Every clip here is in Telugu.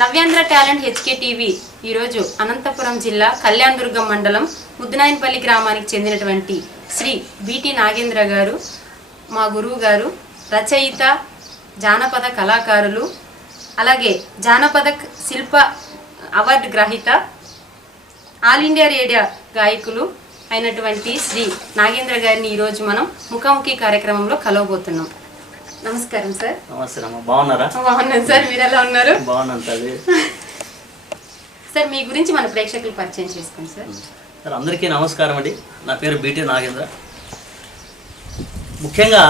నవ్యాంధ్ర టాలెంట్ హెచ్కే టీవీ ఈరోజు అనంతపురం జిల్లా కళ్యాణదుర్గం మండలం ముద్దునాయనపల్లి గ్రామానికి చెందినటువంటి శ్రీ బిటి నాగేంద్ర గారు మా గురువు గారు, రచయిత, జానపద కళాకారులు, అలాగే జానపద శిల్ప అవార్డు గ్రహీత, ఆల్ ఇండియా రేడియో గాయకులు అయినటువంటి శ్రీ నాగేంద్ర గారిని ఈరోజు మనం ముఖాముఖి కార్యక్రమంలో కలవబోతున్నాం. నమస్కారం సార్. నమస్తే అమ్మ, బాగున్నారా? బాగున్నాను సార్, మీరు ఎలా ఉన్నారు? బాగున్నాను తల్లి. సార్ మీ గురించి మన ప్రేక్షకులు పరిచయం చేసుకోండి సార్. సార్ అందరికీ నమస్కారం అండి. నా పేరు బిటి నాగేంద్ర. ముఖ్యంగా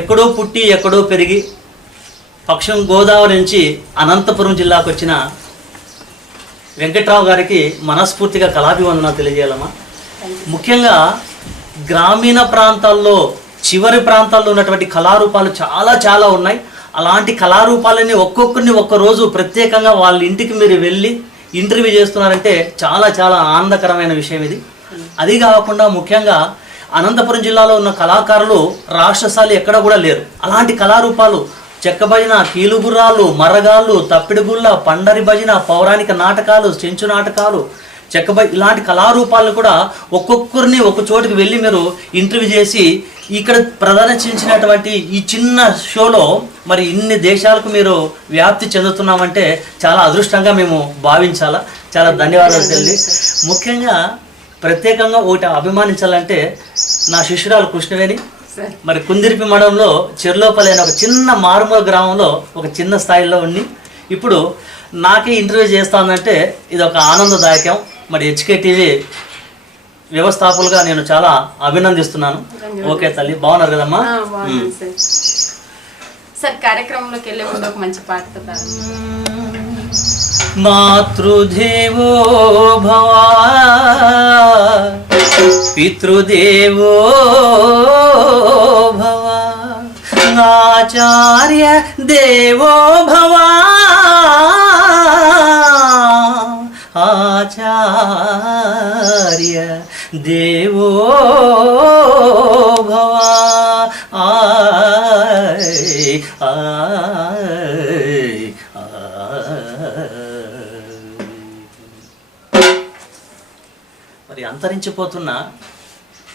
ఎక్కడో పుట్టి ఎక్కడో పెరిగి పక్షం గోదావరి నుంచి అనంతపురం జిల్లాకు వచ్చిన వెంకట్రావు గారికి మనస్ఫూర్తిగా కళాభివందనాలు తెలియజేయాలమ్మా. ముఖ్యంగా గ్రామీణ ప్రాంతాల్లో చివరి ప్రాంతాల్లో ఉన్నటువంటి కళారూపాలు చాలా ఉన్నాయి. అలాంటి కళారూపాలని ఒక్కొక్కరిని ఒక్కరోజు ప్రత్యేకంగా వాళ్ళ ఇంటికి మీరు వెళ్ళి ఇంటర్వ్యూ చేస్తున్నారంటే చాలా ఆనందకరమైన విషయం ఇది. అది కాకుండా ముఖ్యంగా అనంతపురం జిల్లాలో ఉన్న కళాకారులు రాష్ట్రస్థాయి ఎక్కడ కూడా లేరు. అలాంటి కళారూపాలు చెక్క భజన, కీలుగుర్రాలు, మరగాళ్ళు, తప్పిడిగుళ్ళ, పండరి భజన, పౌరాణిక నాటకాలు, చెంచు నాటకాలు, ఇలాంటి కళారూపాలను కూడా ఒక్కొక్కరిని ఒక చోటుకి వెళ్ళి మీరు ఇంటర్వ్యూ చేసి ఇక్కడ ప్రదర్శించినటువంటి ఈ చిన్న షోలో మరి ఇన్ని దేశాలకు మీరు వ్యాప్తి చెందుతున్నామంటే చాలా అదృష్టంగా మేము భావించాలా. చాలా ధన్యవాదాలు తల్లి. ముఖ్యంగా ప్రత్యేకంగా ఒకటి అభిమానించాలంటే నా శిష్యురాలు కృష్ణవేణి మరి కుందిరిపి మండలంలో చెర్లోపల్లి అనే ఒక చిన్న మారుమూల గ్రామంలో ఒక చిన్న స్థాయిలో ఉండి ఇప్పుడు నాకే ఇంటర్వ్యూ చేస్తానంటే ఇది ఒక ఆనందదాయకం. మరి హెచ్కే టీవీ వ్యవస్థాపకులుగా నేను చాలా అభినందిస్తున్నాను. ఓకే తల్లి, బాగున్నారు కదమ్మా? సార్ కార్యక్రమంలోకి వెళ్ళే ముందు ఒక మంచి పాటతో మాతృదేవో భవ పితృదేవో భవ ఆచార్య దేవో భవ ఆచార్య దేవో భవ మరి అంతరించిపోతున్న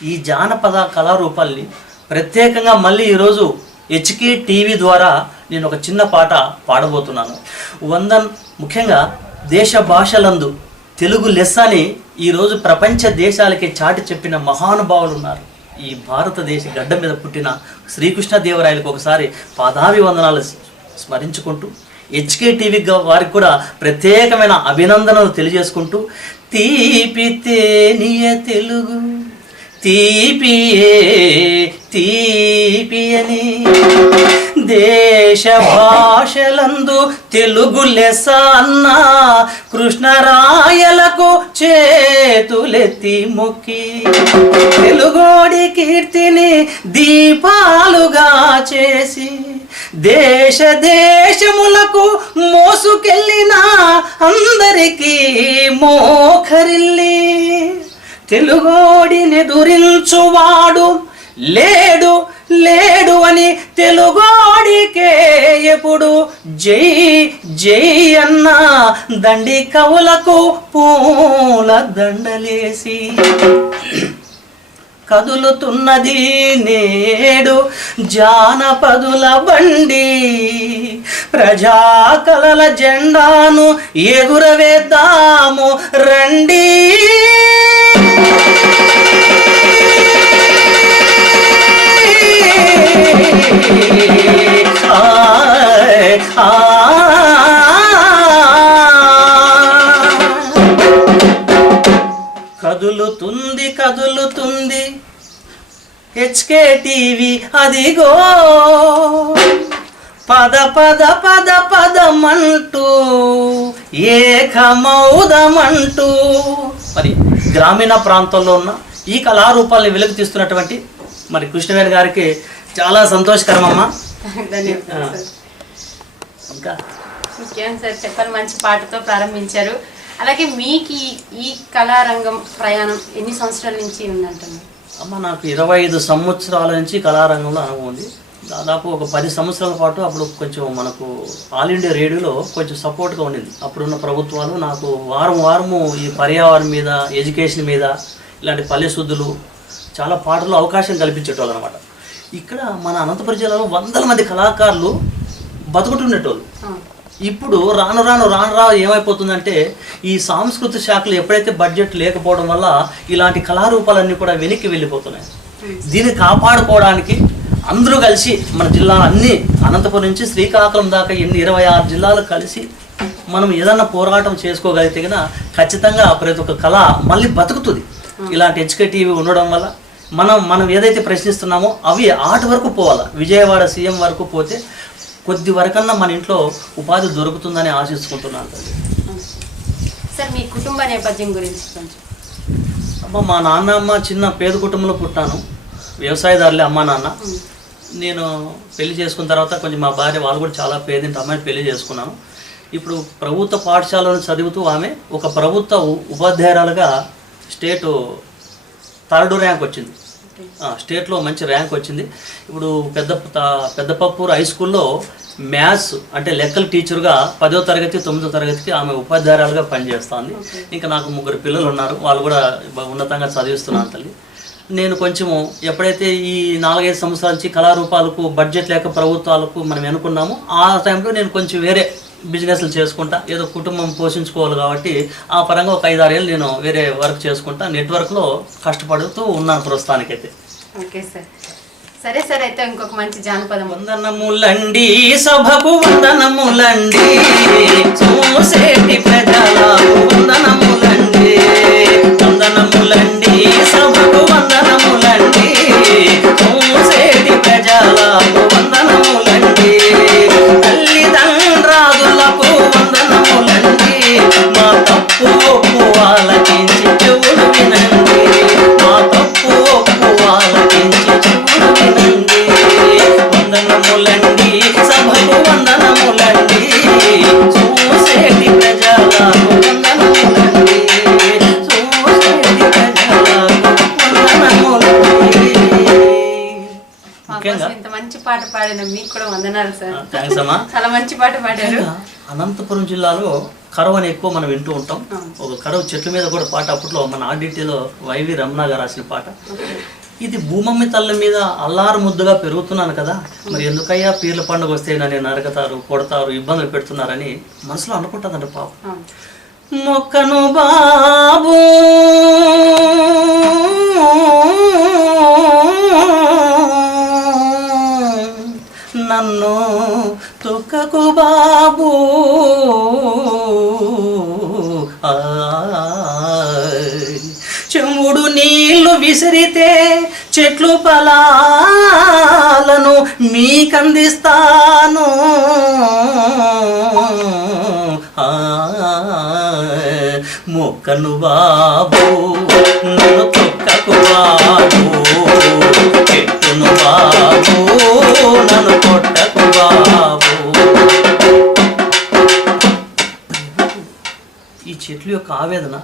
ఈ జానపద కళారూపాల్ని ప్రత్యేకంగా మళ్ళీ ఈరోజు హెచ్కే టీవీ ద్వారా నేను ఒక చిన్న పాట పాడబోతున్నాను. ముఖ్యంగా దేశ భాషలందు తెలుగు లెస్స అని ఈరోజు ప్రపంచ దేశాలకి చాటి చెప్పిన మహానుభావులు ఉన్నారు. ఈ భారతదేశ గడ్డ మీద పుట్టిన శ్రీకృష్ణదేవరాయలకు ఒకసారి పాదాభివందనాలు స్మరించుకుంటూ హెచ్కే టీవీ వారికి కూడా ప్రత్యేకమైన అభినందనలు తెలియజేసుకుంటూ తీపితేనియ తెలుగు తీపియే తీపియని దేశ భాషలందు తెలుగు లెస్స అన్న కృష్ణరాయలకు చేతులెత్తి మొక్కి తెలుగోడి కీర్తిని దీపాలుగా చేసి దేశములకు మోసుకెళ్ళిన అందరికీ మోకరిల్లి తెలుగోడినెదురించువాడు లేడు లేడు అని తెలుగోడికే ఎప్పుడు జై జై అన్న దండి కవులకు పూల దండలేసి కదులుతున్నది నేడు జానపదుల బండి ప్రజాకళల జెండాను ఎగురవేద్దాము రండి. కదులుతుంది కదులుతుంది హెచ్కే టీవీ అదిగో పద పద పద పదమంటూ ఏకమౌదమంటూ మరి గ్రామీణ ప్రాంతాల్లో ఉన్న ఈ కళారూపాలని వెలుగు తీస్తున్నటువంటి మరి కృష్ణవేణి గారికి చాలా సంతోషకరం అమ్మా. ఇంకా సార్ చెప్పాలి, మంచి పాటతో ప్రారంభించారు. అలాగే మీకు ఈ కళారంగం ప్రయాణం ఎన్ని సంవత్సరాల నుంచి ఉందంటున్నారు? అమ్మ నాకు 25 సంవత్సరాల నుంచి కళారంగంలో అనుభవం ఉంది. దాదాపు ఒక 10 సంవత్సరాల పాటు అప్పుడు కొంచెం మనకు ఆల్ ఇండియా రేడియోలో కొంచెం సపోర్ట్గా ఉండింది. అప్పుడున్న ప్రభుత్వాలు నాకు వారము ఈ పర్యావరణం మీద, ఎడ్యుకేషన్ మీద, ఇలాంటి పల్లె శుద్ధులు చాలా పాటలు అవకాశం కల్పించేటోళ్ళు అనమాట. ఇక్కడ మన అనంతపురం జిల్లాలో వందల మంది కళాకారులు బతుకుతుండేటోళ్ళు. ఇప్పుడు రాను ఏమైపోతుందంటే ఈ సాంస్కృతిక శాఖలు ఎప్పుడైతే బడ్జెట్ లేకపోవడం వల్ల ఇలాంటి కళారూపాలన్నీ కూడా వెనక్కి వెళ్ళిపోతున్నాయి. దీన్ని కాపాడుకోవడానికి అందరూ కలిసి మన జిల్లాలు అన్నీ అనంతపురం నుంచి శ్రీకాకుళం దాకా 26 జిల్లాలు కలిసి మనం ఏదన్నా పోరాటం చేసుకోగలిగితే కనుక ఖచ్చితంగా ప్రతి ఒక్క కళ మళ్ళీ బతుకుతుంది. ఇలాంటి హెచ్కేటీవీ ఉండడం వల్ల మనం ఏదైతే ప్రశ్నిస్తున్నామో అవి ఆట వరకు పోవాలా. విజయవాడ సీఎం వరకు పోతే కొద్ది వరకన్నా మన ఇంట్లో ఉపాధి దొరుకుతుందని ఆశిస్తుంటున్నాను. సార్ మీ కుటుంబ నేపథ్యం గురించి కొంచెం. మా నాన్నమ్మ చిన్న పేద కుటుంబంలో పుట్టాను. వ్యవసాయదారులే అమ్మ నాన్న. నేను పెళ్లి చేసుకున్న తర్వాత కొంచెం మా భార్య వాళ్ళు కూడా చాలా పేదింటి అమ్మాయిని పెళ్లి చేసుకున్నాను. ఇప్పుడు ప్రభుత్వ పాఠశాలను చదువుతూ ఆమె ఒక ప్రభుత్వ ఉపాధ్యాయురాలుగా స్టేట్ 3rd ర్యాంక్ వచ్చింది. స్టేట్లో మంచి ర్యాంక్ వచ్చింది. ఇప్పుడు పెద్దపప్పూరు హై స్కూల్లో మ్యాథ్స్ అంటే లెక్కల టీచర్గా 10వ తరగతి 9వ తరగతికి ఆమె ఉపాధ్యాయురాలుగా పనిచేస్తుంది. ఇంకా నాకు 3 పిల్లలు ఉన్నారు. వాళ్ళు కూడా ఉన్నతంగా చదివిస్తున్నాను తల్లి. నేను కొంచెము ఎప్పుడైతే ఈ 4-5 సంవత్సరాల నుంచి కళారూపాలకు బడ్జెట్ లేక ప్రభుత్వాలకు మనం అనుకున్నామో ఆ టైంలో నేను కొంచెం వేరే బిజినెస్లు చేసుకుంటా, ఏదో కుటుంబం పోషించుకోవాలి కాబట్టి ఆ పరంగా ఒక 5-6 ఏళ్ళు నేను వేరే వర్క్ చేసుకుంటా. నెట్వర్క్లో కష్టపడుతూ ఉన్నాను ప్రస్తుతానికైతే. Okay sir. సరే సార్, అయితే ఇంకొక మంచి జానపదం. వందనములండి సభకు వందనములండి, చూసేటి ప్రజలకు వందనములండి. వందనములండి సభకు వందనములండి, చూసేటి ప్రజలకు వందనములండి. తల్లిదండ్రులకు వందనములండి, మా తప్పు ఒప్పు ఆలకించి చెవుడు వినండి. మా తప్పు ఒప్పు ఆలకించి చెవుడు వినండి. వందనములండి సభకు వందనములండి, చూసేటి ప్రజలకు వందనములండి. చూసేటి ప్రజలకు వందనములండి. ఇంత మంచి పాట పాడిన మీకు కూడా వందనాలు సార్. థ్యాంక్స్ అమ్మా. చాలా మంచి పాట పాడారు. అనంతపురం జిల్లాలో కరువు అని ఎక్కువ మనం వింటూ ఉంటాం. ఒక కరువు చెట్ల మీద కూడా పాట అప్పట్లో మన ఆర్డిటీలో వైవి రమణ గారు రాసిన పాట. ఇది భూమమ్మి తల్ల మీద అల్లారు ముద్దుగా పెరుగుతున్నాను కదా, మరి ఎందుకయ్యా పీర్ల పండుగ వస్తే నన్ను నరకతారు, కొడతారు, ఇబ్బందులు పెడుతున్నారని మనసులో అనుకుంటుందంట పాపం. మొక్కను బాబు నన్ను తొక్కకు బాబు, చెముడు నీళ్లు విసిరితే చెట్లు ఫలాలను మీకందిస్తాను. మొక్కను బాబు నన్ను తొక్కకు బాబు, చెట్టును బాబు నన్ను కొట్టకు బాబు. ఈ చెట్ల యొక్క ఆవేదన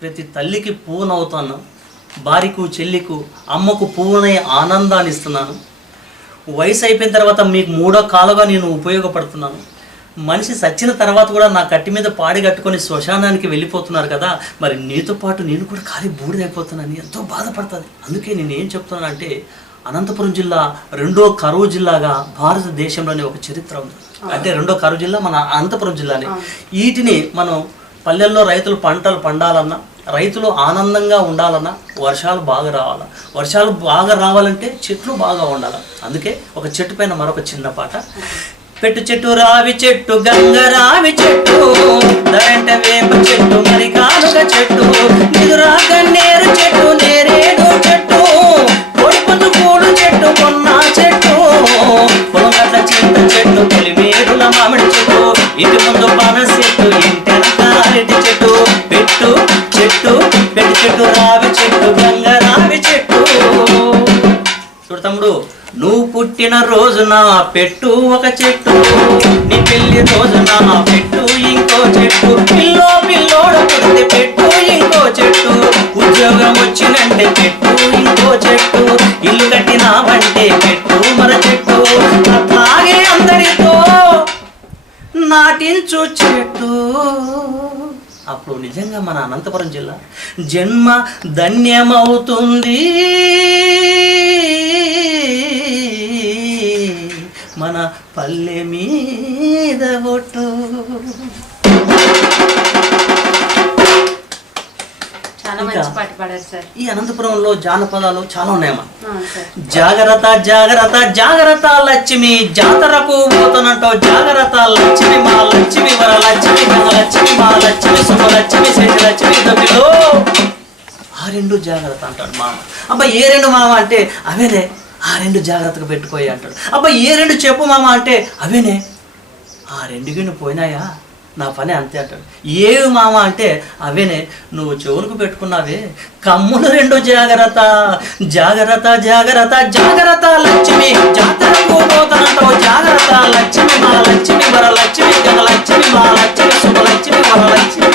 ప్రతి తల్లికి పూనవుతాను, భార్యకు చెల్లికు అమ్మకు పూనై ఆనందాన్ని ఇస్తున్నాను. వయసు అయిపోయిన తర్వాత మీకు 3వ కాలుగా నేను ఉపయోగపడుతున్నాను. మనిషి చచ్చిన తర్వాత కూడా నా కట్టి మీద పాడి కట్టుకొని శ్మశానానికి వెళ్ళిపోతున్నారు కదా, మరి నీతో పాటు నేను కూడా ఖాళీ బూడిదైపోతున్నాను, ఎంతో బాధపడుతుంది. అందుకే నేను ఏం చెప్తున్నానంటే అనంతపురం జిల్లా 2వ కరువు జిల్లాగా భారతదేశంలోనే ఒక చరిత్ర ఉంది. అంటే 2వ కరువు జిల్లా మన అనంతపురం జిల్లానే. వీటిని మనం పల్లెల్లో రైతులు పంటలు పండాలన్నా, రైతులు ఆనందంగా ఉండాలన్నా వర్షాలు బాగా రావాలా. వర్షాలు బాగా రావాలంటే చెట్లు బాగా ఉండాలి. అందుకే ఒక చెట్టు పైన మరొక చిన్న పాట. పెట్టు చెట్టు రావి చెట్టు గంగ రావి చెట్టు, దరంట వేప చెట్టు మరి కానుక చెట్టు, నిదురా గన్నేరు చెట్టు నేరేడు చెట్టు, పొడిపుందు పూలు చెట్టు కొన్న చెట్టు, పొంగట్ల చింత చెట్టు పొలిమేరుల మామిడి చెట్టు, ఇంటి ముందు పనస చెట్టు ఇంటెనక అరటి చెట్టు, పెట్టు చెట్టు పెట్టు చెట్టు రావి చెట్టు గంగ రావి చెట్టు. చూడు తమ్ముడు, నువ్వు పుట్టిన రోజున పెట్టు ఒక చెట్టు, నీ పెళ్లి రోజున పెట్టు ఇంకో చెట్టు, పిల్లోడు పుడితే పెట్టు ఇంకో చెట్టు, ఉద్యోగం వచ్చినంటే పెట్టు ఇంకో చెట్టు, ఇల్లు కట్టిన నాకంటే పెట్టు మన చెట్టు అట్లాగే అందరితో నాటించు చెట్టు. అప్పుడు నిజంగా మన అనంతపురం జిల్లా జన్మ ధన్యమవుతుంది. మన పల్లె మీద ఒట్టు. చాలా మంచి పాట పాడారు సార్. ఈ అనంతపురంలో జానపదాలు చాలా ఉన్నాయమ్మా. సార్ జాగ్రత్త జాగ్రత్త జాగ్రత్త లక్ష్మి జాతరకు పోతున్నట్టు జాగ్రత్త లక్ష్మి మా లక్ష్మి వరలక్ష్మి ధనలక్ష్మి మా లక్ష్మి శుభలక్ష్మి శేషలక్ష్మి దొడ్డిలో. ఆ రెండు జాగ్రత్త అంటాడు మామ. అబ్బా ఏ రెండు మామ అంటే అవేనే, ఆ రెండు జాగ్రత్తగా పెట్టుకోయి అంటాడు. అబ్బా ఏ రెండు చెప్పు మామ అంటే అవేనే, ఆ రెండు గిన్నె పోయినాయా నా పని అంతే అంటాడు. ఏవి మామ అంటే అవేనే, నువ్వు చెవులకు పెట్టుకున్నావే కమ్ములు రెండు జాగ్రత్త జాగ్రత్త జాగ్రత్త జాగ్రత్త లక్ష్మి జాతరకు పోతానంటావు జాగ్రత్త లక్ష్మి మా లక్ష్మి వరలక్ష్మి ధనలక్ష్మి మా లక్ష్మి శుభలక్ష్మి వరలక్ష్మి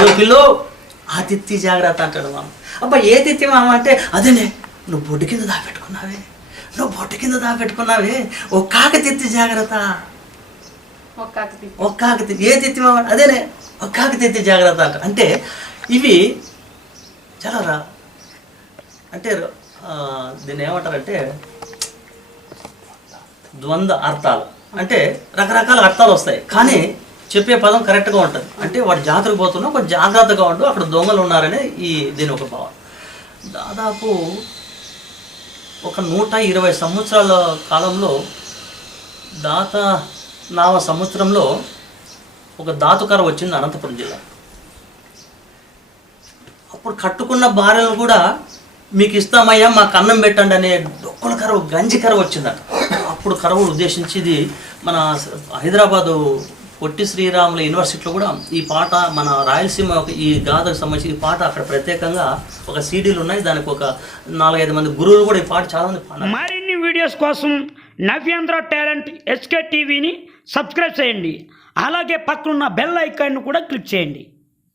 దొడ్డిలో. ఆ తిత్తి జాగ్రత్త అంటాడు మామ. అబ్బా ఏ తిత్తి మామ అంటే అదేనే, నువ్వు బొడ్డు కింద దాపెట్టుకున్నావే, నువ్వు బొట్టు కింద దాపెట్టుకున్నావే ఓ కాక తిత్తి జాగ్రత్త. ఒక్కాక తిత్తి ఏ తిత్తి మామ అదేనే ఒక్కాక తిత్తి జాగ్రత్త అంట. అంటే ఇవి చాలా అంటే దీన్ని ఏమంటారంటే ద్వంద్వ అర్థాలు. అంటే రకరకాల అర్థాలు వస్తాయి కానీ చెప్పే పదం కరెక్ట్గా ఉంటుంది. అంటే వాడు జాతరకు పోతున్నా కొంచెం జాగ్రత్తగా ఉండు, అక్కడ దొంగలు ఉన్నారనే దీని ఒక భావం. దాదాపు ఒక 120 సంవత్సరాల కాలంలో దాత నామ సంవత్సరంలో ఒక దాతుకర వచ్చింది అనంతపురం జిల్లా. అప్పుడు కట్టుకున్న భార్యలు కూడా మీకు ఇస్తామయ్యా మాకు అన్నం పెట్టండి అనే డొక్కుల కరువు గంజి కరువు వచ్చిందట. అప్పుడు కరువు ఉద్దేశించి ఇది మన హైదరాబాదు పొట్టి శ్రీరాముల యూనివర్సిటీలో కూడా ఈ పాట మన రాయలసీమ ఈ గాథకు సంబంధించి ఈ పాట అక్కడ ప్రత్యేకంగా ఒక సీడీలు ఉన్నాయి. దానికి ఒక 4-5 మంది గురువులు కూడా ఈ పాట చాలామంది పాడారు. మరిన్ని వీడియోస్ కోసం నవ్యాంధ్ర టాలెంట్ SK టీవీని సబ్స్క్రైబ్ చేయండి. అలాగే పక్కనున్న బెల్ ఐకాన్ను కూడా క్లిక్ చేయండి.